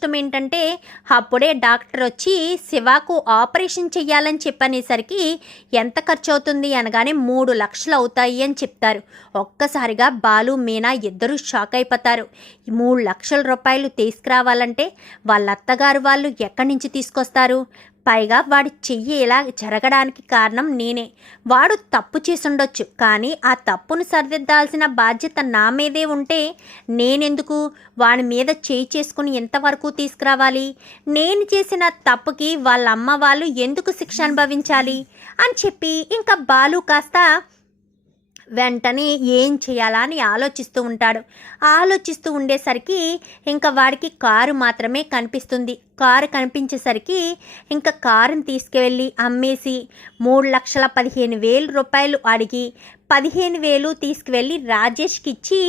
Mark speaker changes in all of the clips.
Speaker 1: ఇష్టం ఏంటంటే అప్పుడే డాక్టర్ వచ్చి శివాకు ఆపరేషన్ చెయ్యాలని చెప్పనేసరికి ఎంత ఖర్చు అవుతుంది అనగానే మూడు లక్షలు అవుతాయి అని చెప్తారు. ఒక్కసారిగా బాలు మీనా ఇద్దరు షాక్ అయిపోతారు. మూడు లక్షల రూపాయలు తీసుకురావాలంటే వాళ్ళ అత్తగారు వాళ్ళు ఎక్కడి నుంచి తీసుకొస్తారు? పైగా వాడి చెయ్యి ఇలా జరగడానికి కారణం నేనే. వాడు తప్పు చేసుండొచ్చు కానీ ఆ తప్పును సరిదిద్దాల్సిన బాధ్యత నా మీదే ఉంటే నేనెందుకు? వాడి మీద చేయి చేసుకుని ఎంతవరకు తీసుకురావాలి? నేను చేసిన తప్పుకి వాళ్ళ అమ్మ వాళ్ళు ఎందుకు శిక్ష అనుభవించాలి? అని చెప్పి ఇంకా బాలు కాస్త వెంటనే ఏం చేయాలా అని ఆలోచిస్తూ ఉంటాడు. ఆలోచిస్తూ ఉండేసరికి ఇంకా వాడికి కారు మాత్రమే కనిపిస్తుంది. కారు కనిపించేసరికి ఇంకా కారుని తీసుకువెళ్ళి అమ్మేసి మూడు లక్షల పదిహేను వేలు రూపాయలు అడిగి పదిహేను వేలు తీసుకువెళ్ళి రాజేష్కి ఇచ్చి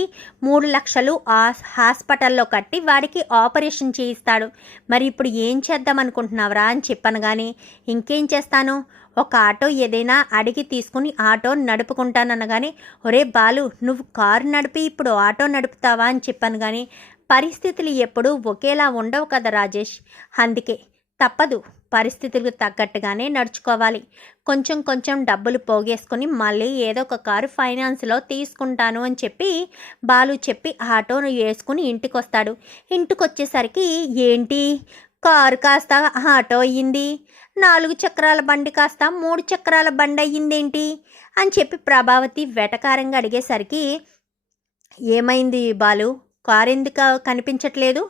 Speaker 1: మూడు లక్షలు ఆ హాస్పిటల్లో కట్టి వాడికి ఆపరేషన్ చేయిస్తాడు. మరి ఇప్పుడు ఏం చేద్దాం అనుకుంటున్నావురా అని చెప్పాను కానీ ఇంకేం చేస్తాను? ఒక ఆటో ఏదైనా అడిగి తీసుకుని ఆటో నడుపుకుంటాననగానే ఒరే బాలు నువ్వు కారు నడిపి ఇప్పుడు ఆటో నడుపుతావా అని చెప్పాను కానీ పరిస్థితులు ఎప్పుడూ ఒకేలా ఉండవు కదా రాజేష్. అందుకే తప్పదు. పరిస్థితులకు తగ్గట్టుగానే నడుచుకోవాలి. కొంచెం కొంచెం డబ్బులు పోగేసుకుని మళ్ళీ ఏదో ఒక కారు ఫైనాన్స్లో తీసుకుంటాను అని చెప్పి బాలు చెప్పి ఆటోను వేసుకుని ఇంటికి వస్తాడు ఇంటికి వచ్చేసరికి ఏంటి? కారు కాస్త ఆటో అయ్యింది. నాలుగు చక్రాల బండి కాస్త మూడు చక్రాల బండి అయ్యిందేంటి? అని చెప్పి ప్రభావతి వెటకారంగా అడిగేసరికి ఏమైంది బాలు? కారు ఎందుకు కనిపించట్లేదు?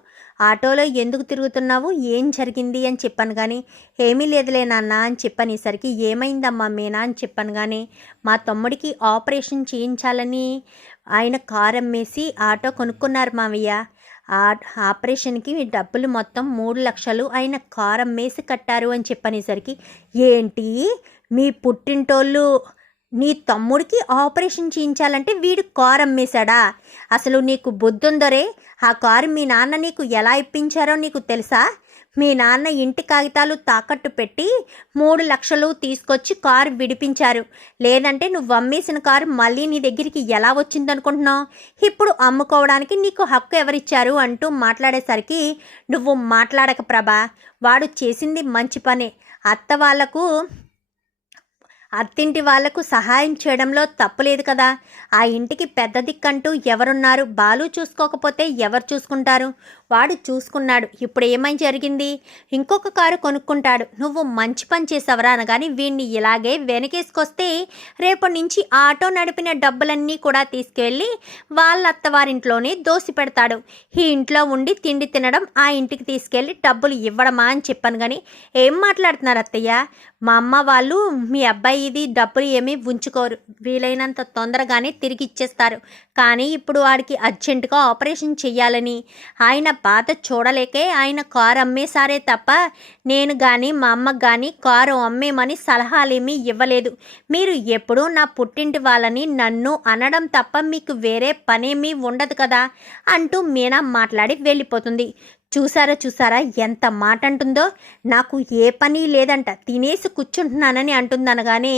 Speaker 1: ఆటోలో ఎందుకు తిరుగుతున్నావు? ఏం జరిగింది అని చెప్పాను కానీ ఏమీ లేదులే నాన్న అని చెప్పనేసరికి ఏమైందమ్మా మీనా అని చెప్పాను కానీ మా తమ్ముడికి ఆపరేషన్ చేయించాలని ఆయన కారు అమ్మేసి ఆటో కొనుక్కున్నారు మావయ్య. ఆ ఆపరేషన్కి మీ డబ్బులు మొత్తం మూడు లక్షలు ఆయన కారు అమ్మేసి కట్టారు అని చెప్పనేసరికి ఏంటి? మీ పుట్టింటోళ్ళు నీ తమ్ముడికి ఆపరేషన్ చేయించాలంటే వీడు కారు అమ్మేశాడా అసలు నీకు బుద్ధుందరే? ఆ కారు మీ నాన్న నీకు ఎలా ఇప్పించారో నీకు తెలుసా? మీ నాన్న ఇంటి కాగితాలు తాకట్టు పెట్టి మూడు లక్షలు తీసుకొచ్చి కారు విడిపించారు. లేదంటే నువ్వు అమ్మేసిన కారు మళ్ళీ నీ దగ్గరికి ఎలా వచ్చిందనుకుంటున్నావు? ఇప్పుడు అమ్ముకోవడానికి నీకు హక్కు ఎవరిచ్చారు? అంటూ మాట్లాడేసరికి నువ్వు మాట్లాడక ప్రభా వాడు చేసింది మంచి పనే. అత్త వాళ్ళకు అత్తింటి వాళ్ళకు సహాయం చేయడంలో తప్పులేదు కదా. ఆ ఇంటికి పెద్ద దిక్కంటూ ఎవరున్నారు? బాలు చూసుకోకపోతే ఎవరు చూసుకుంటారు? వాడు చూసుకున్నాడు. ఇప్పుడు ఏమై జరిగింది? ఇంకొక కారు కొనుక్కుంటాడు. నువ్వు మంచి పని చేసావరా అనగాని వీడిని ఇలాగే వెనకేసుకొస్తే రేపటి నుంచి ఆటో నడిపిన డబ్బులన్నీ కూడా తీసుకెళ్ళి వాళ్ళ అత్తవారింట్లోనే దోసి పెడతాడు. ఈ ఇంట్లో ఉండి తిండి తినడం ఆ ఇంటికి తీసుకెళ్ళి డబ్బులు ఇవ్వడమా అని చెప్పాను కానీ ఏం మాట్లాడుతున్నారు అత్తయ్య? మా అమ్మ వాళ్ళు మీ అబ్బాయి ఇది డబ్బులు ఏమీ ఉంచుకోరు. వీలైనంత తొందరగానే తిరిగి ఇచ్చేస్తారు. కానీ ఇప్పుడు వాడికి అర్జెంటుగా ఆపరేషన్ చెయ్యాలని. ఆయన బాధ చూడలేకే ఆయన కారు అమ్మేశారే తప్ప నేను కానీ మా అమ్మ కానీ కారు అమ్మేమని సలహాలేమీ ఇవ్వలేదు. మీరు ఎప్పుడూ నా పుట్టింటి వాళ్ళని నన్ను అనడం తప్ప మీకు వేరే పనేమీ ఉండదు కదా అంటూ మీనా మాట్లాడి వెళ్ళిపోతుంది. చూసారా చూసారా? ఎంత మాట అంటుందో నాకు ఏ పని లేదంట. తినేసి కూర్చుంటున్నానని అంటుందనగానే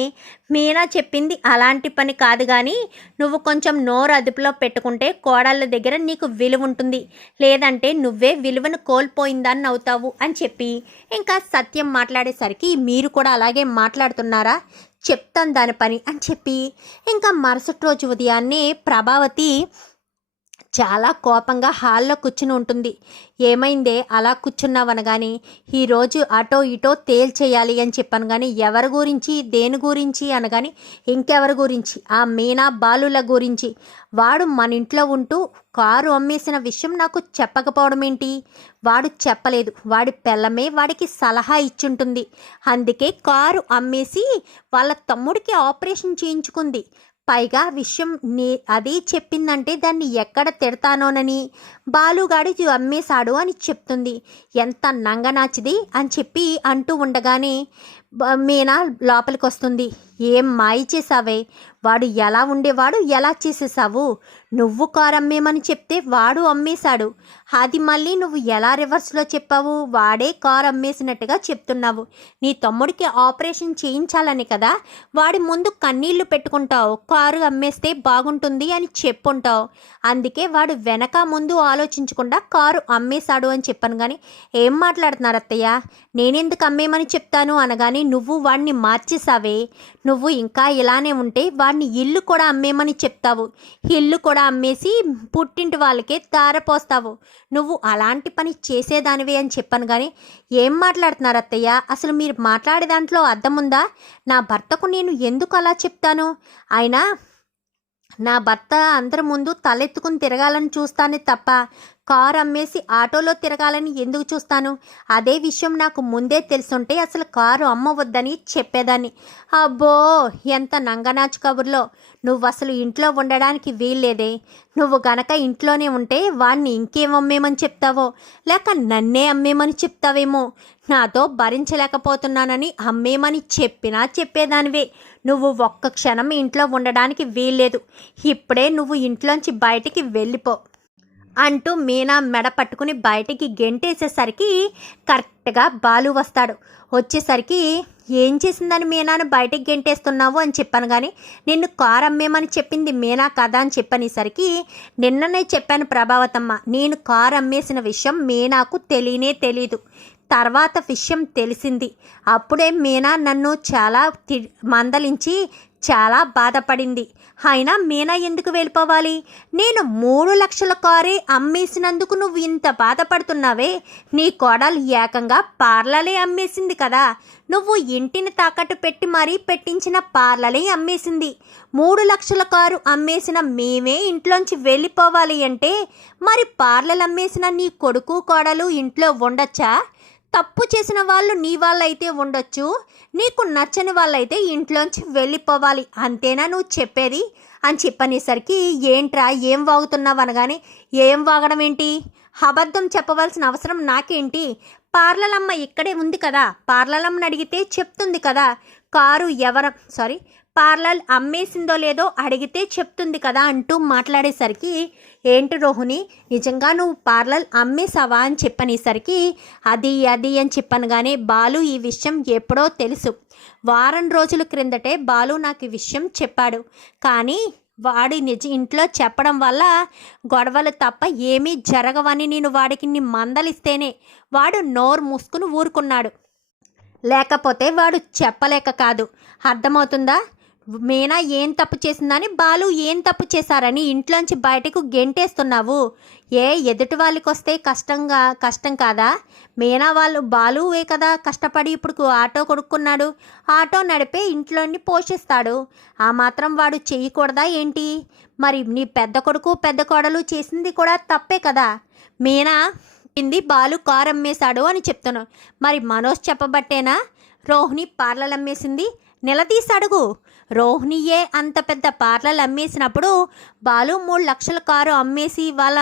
Speaker 1: మీనా చెప్పింది అలాంటి పని కాదు కానీ నువ్వు కొంచెం నోరు అదుపులో పెట్టుకుంటే కోడళ్ళ దగ్గర నీకు విలువ ఉంటుంది లేదంటే నువ్వే విలువను కోల్పోయిందని అవుతావు అని చెప్పి ఇంకా సత్యం మాట్లాడేసరికి మీరు కూడా అలాగే మాట్లాడుతున్నారా? చెప్తాను దాని పని అని చెప్పి ఇంకా మరుసటి రోజు ఉదయాన్నే ప్రభావతి చాలా కోపంగా హాల్లో కూర్చుని ఉంటుంది. ఏమైందే? అలా కూర్చున్నావనగాని ఈరోజు అటో ఇటో తేల్చేయాలి అని చెప్పాను కానీ ఎవరి గురించి? దేని గురించి? అనగాని ఇంకెవరి గురించి? ఆ మీనా బాలుల గురించి. వాడు మన ఇంట్లో ఉంటూ కారు అమ్మేసిన విషయం నాకు చెప్పకపోవడం ఏంటి? వాడు చెప్పలేదు. వాడి పిల్లమే వాడికి సలహా ఇచ్చుంటుంది. అందుకే కారు అమ్మేసి వాళ్ళ తమ్ముడికి ఆపరేషన్ చేయించుకుంది. పైగా విషయం నే అది చెప్పిందంటే దాన్ని ఎక్కడ తిడతానోనని. బాలుగాడి అమ్మేశాడు అని చెప్తుంది. ఎంత నంగనాచిది అని చెప్పి అంటూ ఉండగానే మీనా లోపలికి వస్తుంది ఏం మాయ చేసావే వాడు ఎలా ఉండేవాడు? ఎలా చేసేసావు నువ్వు కారు అమ్మేమని చెప్తే వాడు అమ్మేశాడు. అది మళ్ళీ నువ్వు ఎలా రివర్స్లో చెప్పావు? వాడే కారు అమ్మేసినట్టుగా చెప్తున్నావు. నీ తమ్ముడికి ఆపరేషన్ చేయించాలని కదా? వాడి ముందు కన్నీళ్ళు పెట్టుకుంటావు. కారు అమ్మేస్తే బాగుంటుంది అని చెప్పుంటావు. అందుకే వాడు వెనక ముందు ఆలోచించకుండా కారు అమ్మేశాడు అని చెప్పాను కానీ ఏం మాట్లాడుతున్నారు అత్తయ్య? నేనెందుకు అమ్మేమని చెప్తాను అనగానే నువ్వు వాడిని మార్చేసావే నువ్వు ఇంకా ఇలానే ఉంటే వాడిని ఇల్లు కూడా అమ్మేమని చెప్తావు. ఇల్లు కూడా అమ్మేసి పుట్టింటి వాళ్ళకే తారపోస్తావు నువ్వు అలాంటి పని చేసేదానివే అని చెప్పాను కానీ ఏం మాట్లాడుతున్నారు అత్తయ్య? అసలు మీరు మాట్లాడే దాంట్లో అర్థం ఉందా? నా భర్తకు నేను ఎందుకు అలా చెప్తాను? ఆయన నా భర్త అందరి ముందు తలెత్తుకుని తిరగాలని చూస్తానే తప్ప కారు అమ్మేసి ఆటోలో తిరగాలని ఎందుకు చూస్తాను? అదే విషయం నాకు ముందే తెలుసుంటే అసలు కారు అమ్మవద్దని చెప్పేదాన్ని. అబ్బో ఎంత నంగనాచు కబుర్లో. నువ్వు అసలు ఇంట్లో ఉండడానికి వీల్లేదే. నువ్వు గనక ఇంట్లోనే ఉంటే వాణ్ణి ఇంకేం అమ్మేమని చెప్తావో? లేక నన్నే అమ్మేమని చెప్తావేమో? నాతో భరించలేకపోతున్నానని అమ్మేమని చెప్పినా చెప్పేదానివే. నువ్వు ఒక్క క్షణం ఇంట్లో ఉండడానికి వీల్లేదు. ఇప్పుడే నువ్వు ఇంట్లోంచి బయటికి వెళ్ళిపో. అంటూ మీనా మెడ పట్టుకుని బయటికి గెంటేసేసరికి కరెక్ట్గా బాలు వస్తాడు. వచ్చేసరికి ఏం చేసిందని మీనాను బయటికి గెంటేస్తున్నావు అని చెప్పాను కానీ నిన్ను కారు అమ్మేమని చెప్పింది మీనా కదా అని చెప్పనేసరికి నిన్ననే చెప్పాను ప్రభావతమ్మ నేను కారు అమ్మేసిన విషయం మీనాకు తెలియనే తెలీదు. తర్వాత విషయం తెలిసింది. అప్పుడే మీనా నన్ను చాలా తి- మందలించి చాలా బాధపడింది. అయినా మీనా ఎందుకు వెళ్ళిపోవాలి? నేను మూడు లక్షల కారే అమ్మేసినందుకు నువ్వు ఇంత బాధపడుతున్నావే? నీ కోడలు ఏకంగా పార్లలే అమ్మేసింది కదా. నువ్వు ఇంటిని తాకట్టు పెట్టి మరీ పెట్టించిన పార్లలే అమ్మేసింది. మూడు లక్షల కారు అమ్మేసిన మేమే ఇంట్లోంచి వెళ్ళిపోవాలి అంటే మరి పార్లలు అమ్మేసిన నీ కొడుకు కోడలు ఇంట్లో ఉండొచ్చా? తప్పు చేసిన వాళ్ళు నీ వాళ్ళైతే ఉండొచ్చు నీకు నచ్చని వాళ్ళైతే ఇంట్లోంచి వెళ్ళిపోవాలి. అంతేనా నువ్వు చెప్పేది? అని చెప్పనేసరికి ఏంట్రా ఏం వాగుతున్నావు? అనగానే ఏం వాగడం ఏంటి? అబద్ధం చెప్పవలసిన అవసరం నాకేంటి? పార్లలమ్మ ఇక్కడే ఉంది కదా పార్లలమ్మని అడిగితే చెప్తుంది కదా కారు ఎవర సారీ పార్లర్ అమ్మేసిందో లేదో అడిగితే చెప్తుంది కదా అంటూ మాట్లాడేసరికి ఏంటి రోహిణి? నిజంగా నువ్వు పార్లర్ అమ్మేసావా అని చెప్పనేసరికి అది అది అని చెప్పాను కానీ బాలు ఈ విషయం ఎప్పుడో తెలుసు. వారం రోజుల క్రిందటే బాలు నాకు ఈ విషయం చెప్పాడు. కానీ వాడి నిజ ఇంట్లో చెప్పడం వల్ల గొడవలు తప్ప ఏమీ జరగవని నేను వాడికి నీ మందలిస్తేనే వాడు నోరు మూసుకుని ఊరుకున్నాడు. లేకపోతే వాడు చెప్పలేక కాదు. అర్థమవుతుందా? మీనా ఏం తప్పు చేసిందని బాలు ఏం తప్పు చేశారని ఇంట్లోంచి బయటకు గెంటేస్తున్నావు. ఏ ఎదుటి వాళ్ళకి వస్తే కష్టంగా కష్టం కాదా? మీనా వాళ్ళు బాలువే కదా కష్టపడి ఇప్పుడు ఆటో కొడుక్కున్నాడు ఆటో నడిపే ఇంట్లోని పోషిస్తాడు. ఆ మాత్రం వాడు చేయకూడదా ఏంటి? మరి నీ పెద్ద కొడుకు పెద్ద కోడలు చేసింది కూడా తప్పే కదా. మీనా కింది బాలు కారు అమ్మేశాడు అని చెప్తున్నావు మరి మనోజ్ చెప్పబట్టేనా? రోహిణి పార్లలు అమ్మేసింది నిలదీసి అడుగు రోహిణియే అంత పెద్ద పార్లలు అమ్మేసినప్పుడు బాలు మూడు లక్షల కారు అమ్మేసి వాళ్ళ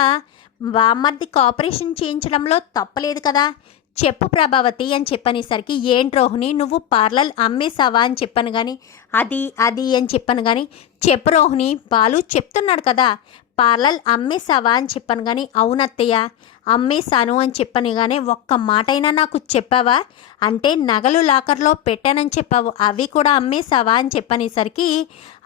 Speaker 1: బామ్మర్దికి ఆపరేషన్ చేయించడంలో తప్పలేదు కదా. చెప్పు ప్రభావతి అని చెప్పనేసరికి ఏంటి రోహిణి నువ్వు పార్లర్ అమ్మేసావా అని చెప్పాను కానీ అది అది అని చెప్పాను కానీ చెప్పు రోహిణి బాలు చెప్తున్నాడు కదా పార్లర్ అమ్మేసావా అని చెప్పాను కానీ అవునత్తయ్య. అమ్మేశాను అని చెప్పాను కానీ ఒక్క మాటైనా నాకు చెప్పావా? అంటే నగలు లాకర్లో పెట్టానని చెప్పావు. అవి కూడా అమ్మేసావా అని చెప్పనేసరికి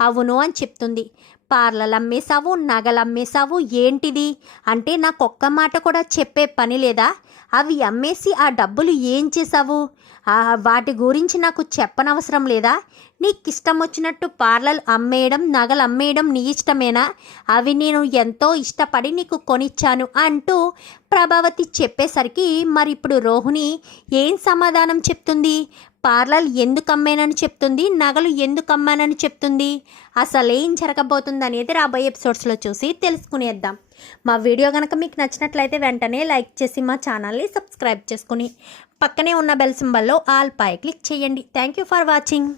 Speaker 1: అవును అని చెప్తుంది. పార్లలు అమ్మేశావు నగలు అమ్మేశావు ఏంటిది? అంటే నాకు ఒక్క మాట కూడా చెప్పే పని లేదా? అవి అమ్మేసి ఆ డబ్బులు ఏం చేశావు? వాటి గురించి నాకు చెప్పనవసరం లేదా? నీకు ఇష్టం వచ్చినట్టు పార్లర్ అమ్మేయడం నగలు అమ్మేయడం నీ ఇష్టమేనా? అవి నేను ఎంతో ఇష్టపడి నీకు కొనిచ్చాను అంటూ ప్రభావతి చెప్పేసరికి మరి ఇప్పుడు రోహిణి ఏం సమాధానం చెప్తుంది? పార్లర్ ఎందుకు అమ్మానని చెప్తుంది? నగలు ఎందుకు అమ్మానని చెప్తుంది? అసలు ఏం జరగబోతుంది అనేది రాబోయే ఎపిసోడ్స్లో చూసి తెలుసుకునేద్దాం. మా వీడియో కనుక మీకు నచ్చినట్లయితే వెంటనే లైక్ చేసి మా ఛానల్ని సబ్స్క్రైబ్ చేసుకుని పక్కనే ఉన్న బెల్ సింబల్లో ఆల్ పై క్లిక్ చేయండి. Thank you for watching.